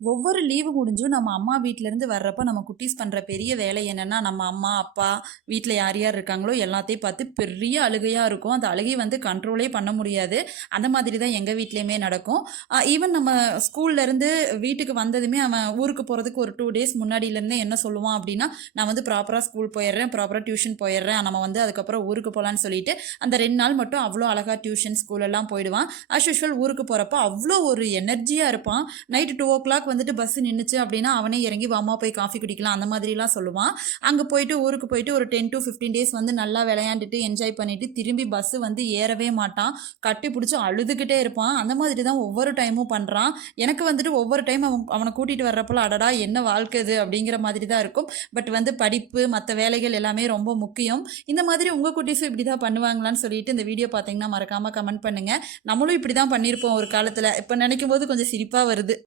ஒவ்வொரு லீவு முடிஞ்சும் நம்ம அம்மா வீட்லேருந்து வர்றப்ப நம்ம குட்டீஸ் பண்ணுற பெரிய வேலை என்னென்னா, நம்ம அம்மா, அப்பா வீட்டில் யார் யார் இருக்காங்களோ எல்லாத்தையும் பார்த்து பெரிய அழுகையாக இருக்கும். அந்த அழுகை வந்து கண்ட்ரோலே பண்ண முடியாது. அந்த மாதிரி தான் எங்கள் வீட்லேயுமே நடக்கும். ஈவன் நம்ம ஸ்கூல்லேருந்து வீட்டுக்கு வந்ததுமே அவன் ஊருக்கு போகிறதுக்கு ஒரு 2 டேஸ் முன்னாடியிலேருந்தே என்ன சொல்லுவான் அப்படின்னா, நான் வந்து ப்ராப்பராக ஸ்கூல் போயிடுறேன், ப்ராப்பராக டியூஷன் போயிடுறேன். நம்ம வந்து அதுக்கப்புறம் ஊருக்கு போகலான்னு சொல்லிட்டு அந்த 2 நாள் மட்டும் அவ்வளோ அழகாக டியூஷன் ஸ்கூல் எல்லாம் போயிடுவான். அஸ் யூஷுவல் ஊருக்கு போகிறப்ப அவ்வளோ ஒரு எனர்ஜியாக இருப்பான். நைட்டு 2:00 வந்துட்டு பஸ் நின்னுச்சு அப்படின்னா, அவனே இறங்கி வாம்மா போய் காஃபி குடிக்கலாம் அந்த மாதிரிலாம் சொல்லுவான். அங்க போயிட்டு ஊருக்கு போயிட்டு ஒரு 10 to 15 டேஸ் வந்து நல்லா விளையாண்டுட்டு, என்ஜாய் பண்ணிட்டு, திரும்பி பஸ் வந்து ஏறவே மாட்டான். கட்டி புடிச்சு அழுதுகிட்டே இருப்பான். அந்த மாதிரி தான் ஒவ்வொரு டைமும் பண்றான். எனக்கு வந்துட்டு ஒவ்வொரு டைம் அவன கூட்டிட்டு வர்றப்பலாம், அடடா! என்ன வாழ்க்கை இது அப்படிங்கிற மாதிரி தான் இருக்கும். பட் வந்து படிப்பு, மத்த வேலைகள் எல்லாமே ரொம்ப முக்கியம். இந்த மாதிரி உங்க குட்டீஸும் இப்படி தான் பண்ணுவாங்களான்னு சொல்லிட்டு இந்த வீடியோ பார்த்தீங்கன்னா, மறக்காம கமெண்ட் பண்ணுங்க. நம்மளும் இப்படி தான் பண்ணியிருப்போம் ஒரு காலத்துல. இப்ப நினைக்கும்போது கொஞ்சம் சிரிப்பா வருது.